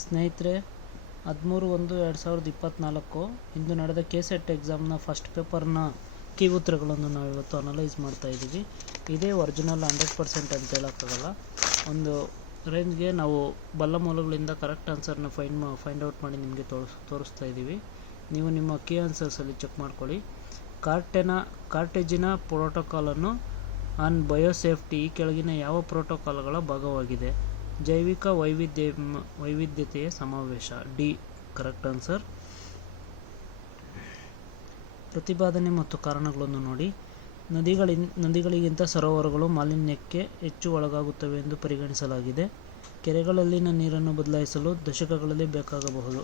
ಸ್ನೇಹಿತರೆ, 13/1/2024 ಇಂದು ನಡೆದ KCET ಎಕ್ಸಾಮ್ನ first ಪೇಪರ್ನ ಕೀ ಉತ್ತರಗಳನ್ನು ನಾವು ಇವತ್ತು ಅನಲೈಸ್ ಮಾಡ್ತಾ ಇದ್ದೀವಿ. ಇದೇ ಒರಿಜಿನಲ್ 100% ಅಂತ ಹೇಳೋಕ್ಕಾಗಲ್ಲ. ಒಂದು ರೇಂಜ್ಗೆ ನಾವು ಬಲ್ಲ ಮೂಲಗಳಿಂದ ಕರೆಕ್ಟ್ ಆನ್ಸರ್ನ ಫೈಂಡ್ ಔಟ್ ಮಾಡಿ ನಿಮಗೆ ತೋರಿಸ್ತಾ ಇದ್ದೀವಿ. ನೀವು ನಿಮ್ಮ ಕೀ ಆನ್ಸರ್ಸಲ್ಲಿ ಚೆಕ್ ಮಾಡ್ಕೊಳ್ಳಿ. ಕಾರ್ಟೇಜಿನ ಪ್ರೋಟೋಕಾಲನ್ನು ಆನ್ ಬಯೋಸೇಫ್ಟಿ ಈ ಕೆಳಗಿನ ಯಾವ ಪ್ರೋಟೋಕಾಲ್ಗಳ ಭಾಗವಾಗಿದೆ? ಜೈವಿಕ ವೈವಿಧ್ಯತೆಯ ಸಮಾವೇಶ. D correct answer. ಪ್ರತಿಪಾದನೆ ಮತ್ತು ಕಾರಣಗಳನ್ನು ನೋಡಿ. ನದಿಗಳಿಗಿಂತ ಸರೋವರಗಳು ಮಾಲಿನ್ಯಕ್ಕೆ ಹೆಚ್ಚು ಒಳಗಾಗುತ್ತವೆ ಎಂದು ಪರಿಗಣಿಸಲಾಗಿದೆ. ಕೆರೆಗಳಲ್ಲಿನ ನೀರನ್ನು ಬದಲಾಯಿಸಲು ದಶಕಗಳಲ್ಲಿ ಬೇಕಾಗಬಹುದು.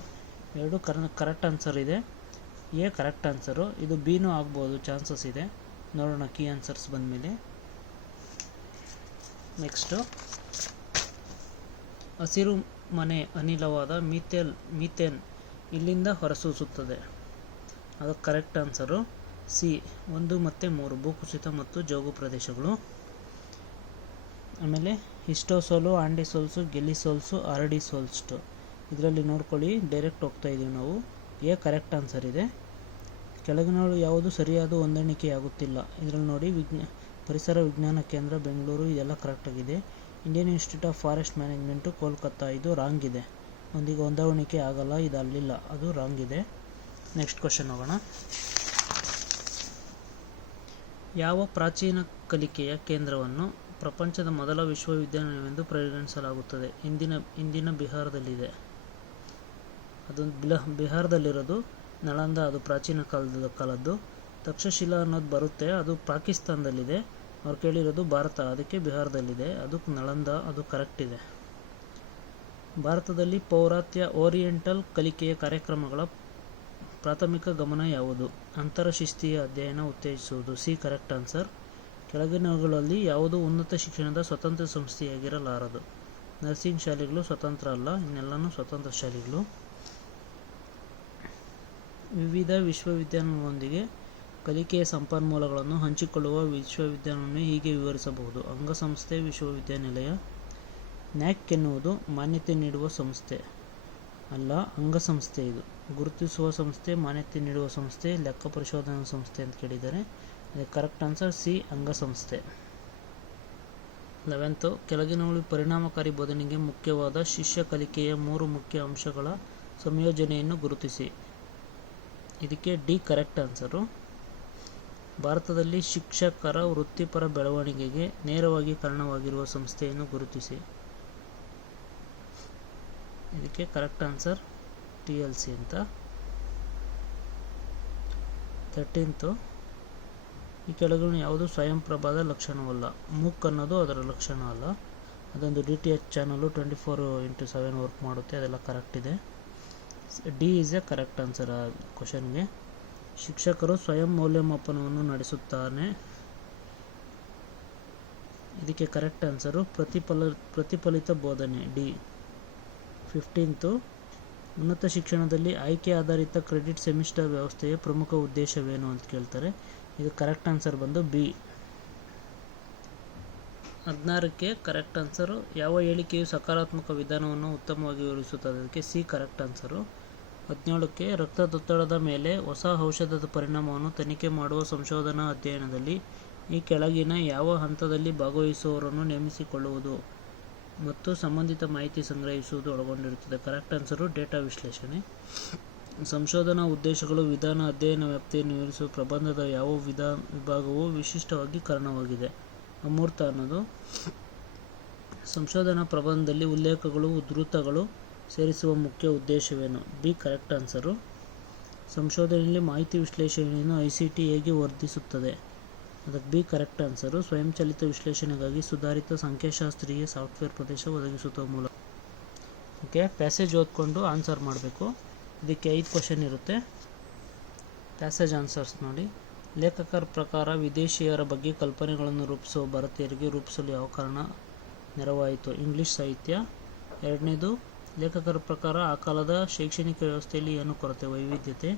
ಎರಡು ಕರೆಕ್ಟ್ ಆನ್ಸರ್ ಇದೆ. A correct answer. ಇದು ಬಿನೂ ಆಗ್ಬೋದು, ಚಾನ್ಸಸ್ ಇದೆ. ನೋಡೋಣ ಕೀ ಆನ್ಸರ್ಸ್ ಬಂದಮೇಲೆ. ನೆಕ್ಸ್ಟು, ಹಸಿರು ಮನೆ ಅನಿಲವಾದ ಮೀಥೇನ್ ಇಲ್ಲಿಂದ ಹೊರಸೂಸುತ್ತದೆ. ಅದು ಕರೆಕ್ಟ್ ಆನ್ಸರು. ಸಿ 1 ಮತ್ತು 3 ಭೂಕುಸಿತ ಮತ್ತು ಜೌಗು ಪ್ರದೇಶಗಳು. ಆಮೇಲೆ ಹಿಸ್ಟೋಸೋಲು, ಆಂಡಿಸೋಲ್ಸು, ಗೆಲಿಸೋಲ್ಸು, ಆರ್ಡಿಸೋಲ್ಸ್ಟು. ಇದರಲ್ಲಿ ನೋಡ್ಕೊಳ್ಳಿ, ಡೈರೆಕ್ಟ್ ಹೋಗ್ತಾ ಇದ್ದೀವಿ ನಾವು. ಎ ಕರೆಕ್ಟ್ ಆನ್ಸರ್ ಇದೆ. ಕೆಳಗಿನಗಳು ಯಾವುದು ಸರಿಯಾದ ಹೊಂದಾಣಿಕೆಯಾಗುತ್ತಿಲ್ಲ. ಇದರಲ್ಲಿ ನೋಡಿ, ಪರಿಸರ ವಿಜ್ಞಾನ ಕೇಂದ್ರ ಬೆಂಗಳೂರು ಇದೆಲ್ಲ ಕರೆಕ್ಟಾಗಿದೆ. Indian Institute of Forest Management Kolkata ಇದು ರಾಂಗ್ ಇದೆ. ಒಂದಿಗೆ ಹೊಂದಾಣಿಕೆ ಆಗಲ್ಲ, ಇದು ಅಲ್ಲಿಲ್ಲ, ಅದು ರಾಂಗ್ ಇದೆ. ನೆಕ್ಸ್ಟ್ ಕ್ವಶನ್ ಹೋಗೋಣ. ಯಾವ ಪ್ರಾಚೀನ ಕಲಿಕೆಯ ಕೇಂದ್ರವನ್ನು ಪ್ರಪಂಚದ ಮೊದಲ ವಿಶ್ವವಿದ್ಯಾನಿಲಯವೆಂದು ಪರಿಗಣಿಸಲಾಗುತ್ತದೆ? ಇಂದಿನ ಬಿಹಾರದಲ್ಲಿದೆ. ಅದು ಬಿಹಾರದಲ್ಲಿರೋದು ನಳಂದ, ಅದು ಪ್ರಾಚೀನ ಕಾಲದ್ದು. ತಕ್ಷಶಿಲಾ ಅನ್ನೋದು ಬರುತ್ತೆ, ಅದು ಪಾಕಿಸ್ತಾನದಲ್ಲಿದೆ. ಅವ್ರು ಕೇಳಿರೋದು ಭಾರತ, ಅದಕ್ಕೆ ಬಿಹಾರದಲ್ಲಿದೆ. ಅದು ನಳಂದ, ಅದು ಕರೆಕ್ಟ್ ಇದೆ. ಭಾರತದಲ್ಲಿ ಪೌರಾತ್ಯ ಓರಿಯೆಂಟಲ್ ಕಲಿಕೆಯ ಕಾರ್ಯಕ್ರಮಗಳ ಪ್ರಾಥಮಿಕ ಗಮನ ಯಾವುದು? ಅಂತರಶಿಸ್ತೀಯ ಅಧ್ಯಯನ ಉತ್ತೇಜಿಸುವುದು. C correct answer. ಕೆಳಗಿನವುಗಳಲ್ಲಿ ಯಾವುದು ಉನ್ನತ ಶಿಕ್ಷಣದ ಸ್ವತಂತ್ರ ಸಂಸ್ಥೆಯಾಗಿರಲಾರದು? ನರ್ಸಿಂಗ್ ಶಾಲೆಗಳು ಸ್ವತಂತ್ರ ಅಲ್ಲ, ಇನ್ನೆಲ್ಲನೂ ಸ್ವತಂತ್ರ ಶಾಲೆಗಳು. ವಿವಿಧ ವಿಶ್ವವಿದ್ಯಾನಿಲಯಗಳೊಂದಿಗೆ ಕಲಿಕೆಯ ಸಂಪನ್ಮೂಲಗಳನ್ನು ಹಂಚಿಕೊಳ್ಳುವ ವಿಶ್ವವಿದ್ಯಾನಿಲಯವನ್ನು ಹೀಗೆ ವಿವರಿಸಬಹುದು. ಅಂಗಸಂಸ್ಥೆ ವಿಶ್ವವಿದ್ಯಾನಿಲಯ. ನ್ಯಾಕ್ ಎನ್ನುವುದು ಮಾನ್ಯತೆ ನೀಡುವ ಸಂಸ್ಥೆ ಅಲ್ಲ, ಅಂಗಸಂಸ್ಥೆ. ಇದು ಗುರುತಿಸುವ ಸಂಸ್ಥೆ, ಮಾನ್ಯತೆ ನೀಡುವ ಸಂಸ್ಥೆ, ಲೆಕ್ಕ ಪರಿಶೋಧನಾ ಸಂಸ್ಥೆ ಅಂತ ಕೇಳಿದ್ದಾರೆ. ಕರೆಕ್ಟ್ ಆನ್ಸರ್ ಸಿ ಅಂಗಸಂಸ್ಥೆ. 11th, ಕೆಳಗಿನವುಗಳು ಪರಿಣಾಮಕಾರಿ ಬೋಧನೆಗೆ ಮುಖ್ಯವಾದ ಶಿಷ್ಯ ಕಲಿಕೆಯ 3 ಮುಖ್ಯ ಅಂಶಗಳ ಸಂಯೋಜನೆಯನ್ನು ಗುರುತಿಸಿ. ಇದಕ್ಕೆ ಡಿ ಕರೆಕ್ಟ್ ಆನ್ಸರು. ಭಾರತದಲ್ಲಿ ಶಿಕ್ಷಕರ ವೃತ್ತಿಪರ ಬೆಳವಣಿಗೆಗೆ ನೇರವಾಗಿ ಕಾರಣವಾಗಿರುವ ಸಂಸ್ಥೆಯನ್ನು ಗುರುತಿಸಿ. ಇದಕ್ಕೆ ಕರೆಕ್ಟ್ ಆನ್ಸರ್ TLC ಅಂತ. 13th, ಈ ಕೆಳಗಿನ ಯಾವುದು ಸ್ವಯಂಪ್ರಭಾದ ಲಕ್ಷಣವಲ್ಲ? ಮೂಕ್ ಅನ್ನೋದು ಅದರ ಲಕ್ಷಣ ಅಲ್ಲ. ಅದೊಂದು DTH ಚಾನಲು 24/7 ವರ್ಕ್ ಮಾಡುತ್ತೆ, ಅದೆಲ್ಲ ಕರೆಕ್ಟ್ ಇದೆ. D is A correct answer ಆ ಕ್ವಶನ್ಗೆ. ಶಿಕ್ಷಕರು ಸ್ವಯಂ ಮೌಲ್ಯಮಾಪನವನ್ನು ನಡೆಸುತ್ತಾನೆ. ಇದಕ್ಕೆ ಕರೆಕ್ಟ್ ಆನ್ಸರು ಪ್ರತಿಫಲಿತ ಬೋಧನೆ. ಡಿ. 15th, ಉನ್ನತ ಶಿಕ್ಷಣದಲ್ಲಿ ಆಯ್ಕೆ ಆಧಾರಿತ ಕ್ರೆಡಿಟ್ ಸೆಮಿಸ್ಟರ್ ವ್ಯವಸ್ಥೆಯ ಪ್ರಮುಖ ಉದ್ದೇಶವೇನು ಅಂತ ಕೇಳ್ತಾರೆ. ಇದು ಕರೆಕ್ಟ್ ಆನ್ಸರ್ ಬಂದು ಬಿ. 16ಕ್ಕೆ ಕರೆಕ್ಟ್ ಆನ್ಸರು. ಯಾವ ಹೇಳಿಕೆಯು ಸಕಾರಾತ್ಮಕ ವಿಧಾನವನ್ನು ಉತ್ತಮವಾಗಿ ವಿವರಿಸುತ್ತದೆ? ಅದಕ್ಕೆ ಸಿ ಕರೆಕ್ಟ್ ಆನ್ಸರು. 17ಕ್ಕೆ ರಕ್ತದೊತ್ತಡದ ಮೇಲೆ ಹೊಸ ಔಷಧದ ಪರಿಣಾಮವನ್ನು ತನಿಖೆ ಮಾಡುವ ಸಂಶೋಧನಾ ಅಧ್ಯಯನದಲ್ಲಿ ಈ ಕೆಳಗಿನ ಯಾವ ಹಂತದಲ್ಲಿ ಭಾಗವಹಿಸುವವರನ್ನು ನೇಮಿಸಿಕೊಳ್ಳುವುದು ಮತ್ತು ಸಂಬಂಧಿತ ಮಾಹಿತಿ ಸಂಗ್ರಹಿಸುವುದು ಒಳಗೊಂಡಿರುತ್ತದೆ? ಕರೆಕ್ಟ್ ಆನ್ಸರು ಡೇಟಾ ವಿಶ್ಲೇಷಣೆ. ಸಂಶೋಧನಾ ಉದ್ದೇಶಗಳು ವಿಧಾನ ಅಧ್ಯಯನ ವ್ಯಾಪ್ತಿಯನ್ನು ವಿವರಿಸುವ ಪ್ರಬಂಧದ ಯಾವ ವಿಭಾಗವು ವಿಶಿಷ್ಟವಾಗಿ ಕಾರಣವಾಗಿದೆ? ಅಮೂರ್ತ ಅನ್ನೋದು. ಸಂಶೋಧನಾ ಪ್ರಬಂಧದಲ್ಲಿ ಉಲ್ಲೇಖಗಳು, ಉದ್ಧೃತಗಳು ಸೇರಿಸುವ ಮುಖ್ಯ ಉದ್ದೇಶವೇನು? B correct answer. ಸಂಶೋಧನೆಯಲ್ಲಿ ಮಾಹಿತಿ ವಿಶ್ಲೇಷಣೆಯನ್ನು ICT ಹೇಗೆ ವರ್ಧಿಸುತ್ತದೆ? ಅದಕ್ಕೆ ಬಿ ಕರೆಕ್ಟ್ ಆನ್ಸರು. ಸ್ವಯಂಚಾಲಿತ ವಿಶ್ಲೇಷಣೆಗಾಗಿ ಸುಧಾರಿತ ಸಂಖ್ಯಾಶಾಸ್ತ್ರೀಯ ಸಾಫ್ಟ್ವೇರ್ ಪ್ರದೇಶ ಒದಗಿಸುವ ಮೂಲಕ. ಓಕೆ, ಪ್ಯಾಸೇಜ್ ಓದ್ಕೊಂಡು ಆನ್ಸರ್ ಮಾಡಬೇಕು. ಇದಕ್ಕೆ 5 ಕ್ವಶನ್ ಇರುತ್ತೆ. ಪ್ಯಾಸೇಜ್ ಆನ್ಸರ್ಸ್ ನೋಡಿ. ಲೇಖಕರ ಪ್ರಕಾರ ವಿದೇಶಿಯರ ಬಗ್ಗೆ ಕಲ್ಪನೆಗಳನ್ನು ರೂಪಿಸುವ ಭಾರತೀಯರಿಗೆ ರೂಪಿಸಲು ಯಾವ ಕಾರಣ ನೆರವಾಯಿತು? ಇಂಗ್ಲಿಷ್ ಸಾಹಿತ್ಯ. 2ನೇದು, ಲೇಖಕರ ಪ್ರಕಾರ ಆ ಕಾಲದ ಶೈಕ್ಷಣಿಕ ವ್ಯವಸ್ಥೆಯಲ್ಲಿ ಏನು ಕೊರತೆ? ವೈವಿಧ್ಯತೆ.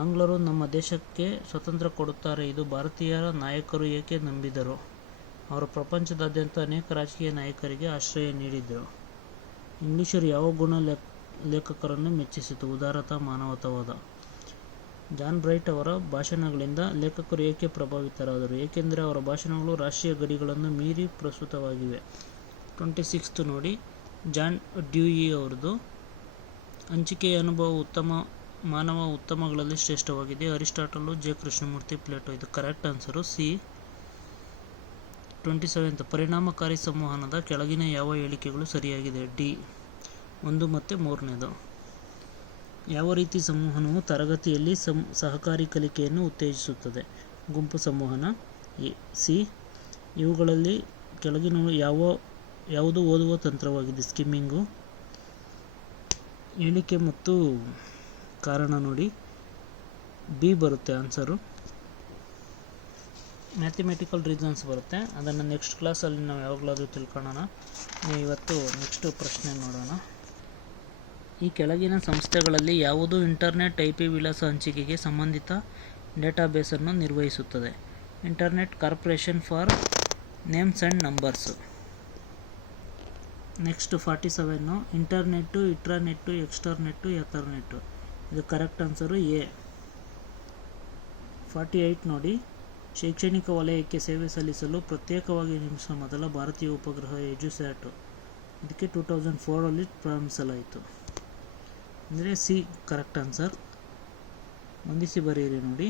ಆಂಗ್ಲರು ನಮ್ಮ ದೇಶಕ್ಕೆ ಸ್ವತಂತ್ರ ಕೊಡುತ್ತಾರೆ, ಇದು ಭಾರತೀಯರ ನಾಯಕರು ಏಕೆ ನಂಬಿದರು? ಅವರು ಪ್ರಪಂಚದಾದ್ಯಂತ ಅನೇಕ ರಾಜಕೀಯ ನಾಯಕರಿಗೆ ಆಶ್ರಯ ನೀಡಿದರು. ಇಂಗ್ಲಿಷರು ಯಾವ ಗುಣ ಲೇಖಕರನ್ನು ಮೆಚ್ಚಿಸಿತು? ಉದಾರತಾ, ಮಾನವತಾವಾದ. ಜಾನ್ ಬ್ರೈಟ್ ಅವರ ಭಾಷಣಗಳಿಂದ ಲೇಖಕರು ಏಕೆ ಪ್ರಭಾವಿತರಾದರು? ಏಕೆಂದರೆ ಅವರ ಭಾಷಣಗಳು ರಾಷ್ಟ್ರೀಯ ಗಡಿಗಳನ್ನು ಮೀರಿ ಪ್ರಸ್ತುತವಾಗಿವೆ. 26 ನೋಡಿ, ಜಾನ್ ಡ್ಯೂಯಿ ಅವರದು. ಹಂಚಿಕೆಯ ಅನುಭವ ಮಾನವ ಉತ್ತಮಗಳಲ್ಲಿ ಶ್ರೇಷ್ಠವಾಗಿದೆ. ಅರಿಸ್ಟಾಟಲು. ಜೆ. ಕೃಷ್ಣಮೂರ್ತಿ. ಪ್ಲೇಟೋ. ಇದು ಕರೆಕ್ಟ್ ಆನ್ಸರು ಸಿ. 27 ಪರಿಣಾಮಕಾರಿ ಸಂವಹನದ ಕೆಳಗಿನ ಯಾವ ಹೇಳಿಕೆಗಳು ಸರಿಯಾಗಿದೆ? ಡಿ 1 ಮತ್ತು 3ನೇದು. ಯಾವ ರೀತಿ ಸಂವಹನವು ತರಗತಿಯಲ್ಲಿ ಸಹಕಾರಿ ಕಲಿಕೆಯನ್ನು ಉತ್ತೇಜಿಸುತ್ತದೆ? ಗುಂಪು ಸಂವಹನ. ಸಿ. ಇವುಗಳಲ್ಲಿ ಕೆಳಗಿನ ಯಾವುದು ಓದುವ ತಂತ್ರವಾಗಿದೆ? ಸ್ಕಿಮ್ಮಿಂಗು. ಹೇಳಿಕೆ ಮತ್ತು ಕಾರಣ ನೋಡಿ, ಬಿ ಬರುತ್ತೆ ಆನ್ಸರು. ಮ್ಯಾಥಮೆಟಿಕಲ್ ರೀಸನ್ಸ್ ಬರುತ್ತೆ, ಅದನ್ನು ನೆಕ್ಸ್ಟ್ ಕ್ಲಾಸಲ್ಲಿ ನಾವು ಯಾವಾಗಲಾದರೂ ತಿಳ್ಕೊಳ್ಳೋಣ. ಇವತ್ತು ನೆಕ್ಸ್ಟು ಪ್ರಶ್ನೆ ನೋಡೋಣ. ಈ ಕೆಳಗಿನ ಸಂಸ್ಥೆಗಳಲ್ಲಿ ಯಾವುದು ಇಂಟರ್ನೆಟ್ IP ವಿಳಾಸ ಹಂಚಿಕೆಗೆ ಸಂಬಂಧಿತ ಡೇಟಾಬೇಸನ್ನು ನಿರ್ವಹಿಸುತ್ತದೆ? Internet Corporation for Names and Numbers. Next 47 internet, intranet, extranet, ethernet. ಇದು ಕರೆಕ್ಟ್ ಆನ್ಸರು ಎ. 48 ನೋಡಿ, ಶೈಕ್ಷಣಿಕ ವಲಯಕ್ಕೆ ಸೇವೆ ಸಲ್ಲಿಸಲು ಪ್ರತ್ಯೇಕವಾಗಿ ನಿರ್ಮಿಸುವ ಮೊದಲ ಭಾರತೀಯ ಉಪಗ್ರಹ ಎಜುಸ್ಯಾಟ್. ಇದಕ್ಕೆ 2004 ಪ್ರಾರಂಭಿಸಲಾಯಿತು. ಅಂದರೆ ಸಿ ಕರೆಕ್ಟ್ ಆನ್ಸರ್. ಹೊಂದಿಸಿ ಬರೆಯಿರಿ ನೋಡಿ.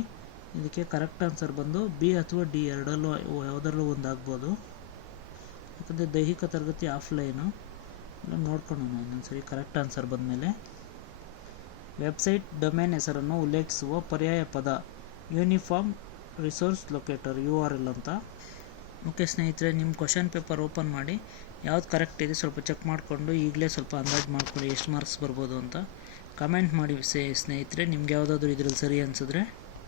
ಇದಕ್ಕೆ ಕರೆಕ್ಟ್ ಆನ್ಸರ್ ಬಂದು ಬಿ ಅಥವಾ ಡಿ ಎರಡಲ್ಲೂ ಯಾವುದರಲ್ಲೂ ಒಂದು ಆಗ್ಬೋದು. ಯಾಕಂದರೆ ದೈಹಿಕ ತರಗತಿ ಆಫ್ಲೈನು ಎಲ್ಲ ನೋಡ್ಕೊಳ್ಳೋಣ ಇನ್ನೊಂದ್ಸರಿ. ಕರೆಕ್ಟ್ ಆನ್ಸರ್ ಬಂದಮೇಲೆ ವೆಬ್ಸೈಟ್ ಡೊಮೇನ್ ಹೆಸರನ್ನು ಉಲ್ಲೇಖಿಸುವ ಪರ್ಯಾಯ ಪದ ಯೂನಿಫಾರ್ಮ್ ರಿಸೋರ್ಸ್ ಲೊಕೇಟರ್ URL ಅಂತ. ಓಕೆ ಸ್ನೇಹಿತರೆ, ನಿಮ್ಮ ಕ್ವಶನ್ ಪೇಪರ್ ಓಪನ್ ಮಾಡಿ ಯಾವ್ದು ಕರೆಕ್ಟ್ ಇದೆ ಸ್ವಲ್ಪ ಚೆಕ್ ಮಾಡಿಕೊಂಡು ಈಗಲೇ ಸ್ವಲ್ಪ ಅಂದಾಜು ಮಾಡ್ಕೊಳ್ಳಿ ಎಷ್ಟು ಮಾರ್ಕ್ಸ್ ಬರ್ಬೋದು ಅಂತ. ಕಮೆಂಟ್ ಮಾಡಿ ಸ್ನೇಹಿತರೆ, ನಿಮ್ಗೆ ಯಾವುದಾದ್ರೂ ಇದರಲ್ಲಿ ಸರಿ ಅನಿಸಿದ್ರೆ.